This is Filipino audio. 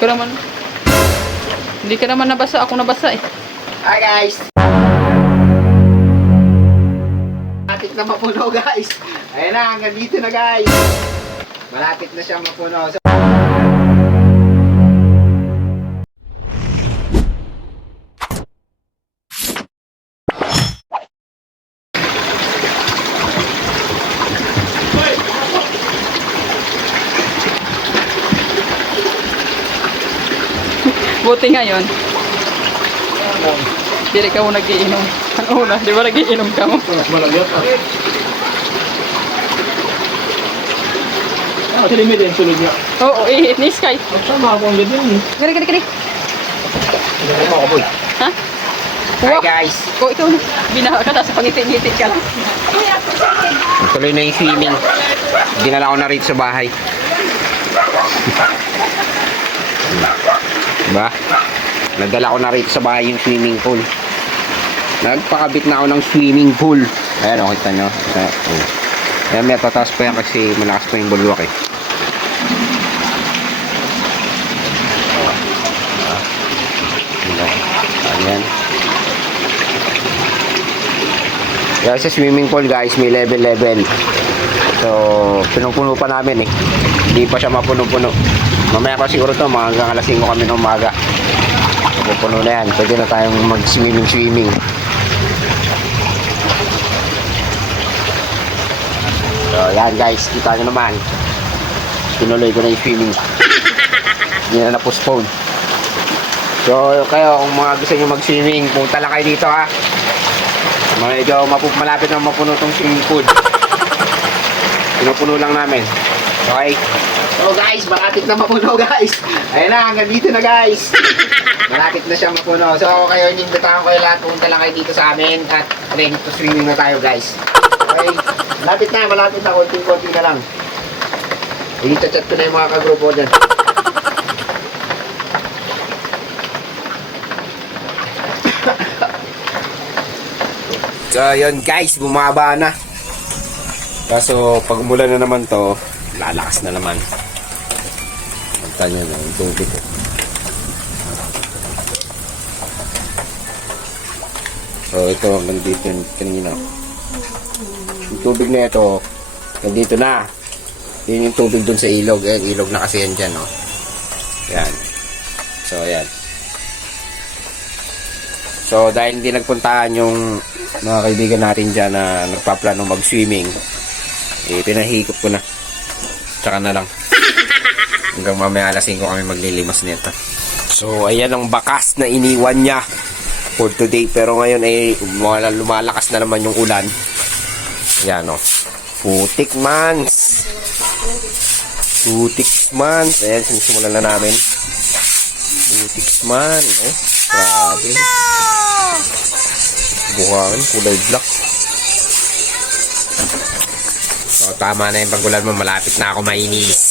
ko naman. Hindi ka naman nabasa. Ako nabasa eh. Hi guys! Malapit na mapuno guys. Ayan na, hanggang dito na guys. Malapit na siyang mapuno. So, Buti ngayon. Hindi ka mo nag-iinom. Ang una, di ba nag-iinom ka mo? Malagyat ah. Ah, silimid yung sulod niya. Oo, ihit ni Sky. Magsama ako ang ganyan. Kari, kari, kari. Hindi mo ako boy. Ha? hi Wow. guys! O, ikaw na. Binaha ka, tapos pangiti-ngiti ka lang. Tuloy na yung swimming. Dinala ko na rito sa bahay. Diba? Nagdala ko na rito sa bahay yung swimming pool. Nagpakabit na ako ng swimming pool. Ayan o, kita nyo. Ayan, may tataas pa yan kasi malakas pa yung bulwak eh. Ayan. Kaya sa swimming pool guys, may level. So, pinupuno pa namin eh. Hindi pa siya mapuno-puno. Mamaya pa siguro to, mga hanggang alas 5 kami ng umaga. Pupuno na yan. Pwede na tayong mag-swimming. So, yan guys. Kita nyo naman. Tinuloy ko na yung swimming. Hindi na na-postpone. So, kayo, kung mga gusto nyo mag-swimming, punta lang kayo dito ha. Medyo malapit na mapuno tong swimming pool. Pinupuno lang namin. Okay? So guys, malapit na mapuno guys. Ayan na, hanggang dito na guys. Malapit na siya mapuno. So kayo, inimbitahan ko kayo lahat. Punta lang kayo dito sa amin. At ready to swimming na tayo guys. Okay? Malapit na. Konting-konting na lang. I-chat ko na yung mga kagrupo dyan. So yun guys, bumaba na. Kaso pag umulan na naman to, lalakas na naman. Magta nyo na yung tubig. So ito hanggang dito kanina. Yung tubig na ito, hanggang dito na. Yun yung tubig dun sa ilog. Ayan, ilog na kasi yan dyan. Oh. Ayan. So ayan. So dahil hindi nagpuntahan yung mga kaibigan natin dyan na nagpaplano mag-swimming, eh, pinahikop ko na. Tsaka na lang. Hanggang mamaya alas 5 kami maglilimas nito. So, ayan ang bakas na iniwan niya for today. Pero ngayon ay lumalakas na naman yung ulan. Ayan o. Putik mans. Ayan, sinisimulan na namin. Putik man. Oh, grabe. Buhangin, kulay black. So, tama na yung paggulan mo. Malapit na ako mainis.